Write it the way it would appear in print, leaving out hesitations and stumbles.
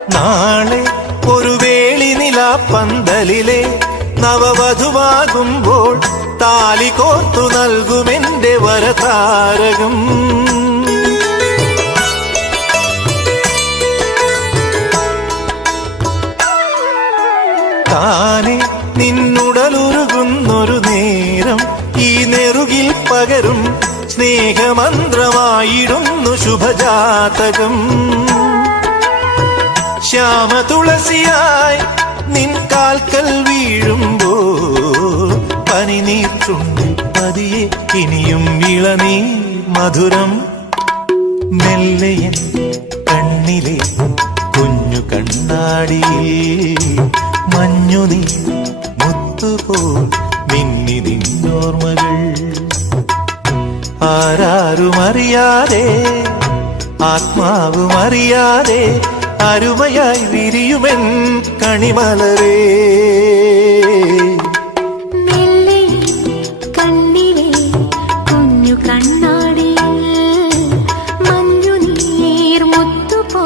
നാളെ ഒരു വേളി നിലാപ്പന്തലിലെ നവവധുവാകുമ്പോൾ താലി കോർത്തു നൽകുമെന്റെ വരതാരകം. താനെ നിന്നുടലുരുകുന്നൊരു നേരം ഈ നെറുകിൽ പകരും സ്നേഹമന്ത്രമായിടുന്നു ശുഭജാതകം. ശ്യാമതുളസിയായി നിൻ കാൽക്കൽ വീഴുമ്പോൾ പനിനീർച്ചുണ്ടിൽ പതിയെ ഇനിയും ഇളനീർ മധുരം. മെല്ലയൻ കണ്ണിലെ കുഞ്ഞു കണ്ണാടിയിൽ മഞ്ഞുനീർ മുത്തുപോൽ മിന്നി നിന്നോർമ്മകൾ. ആരാരുമറിയാതെ ആത്മാവുമറിയാതെ അരുമയായി വിരിയുമെൻ കണിമലരേ. കണ്ണിലെ കുഞ്ഞു കണ്ണാടിയിൽ മഞ്ഞുനീർ മുത്തുപോ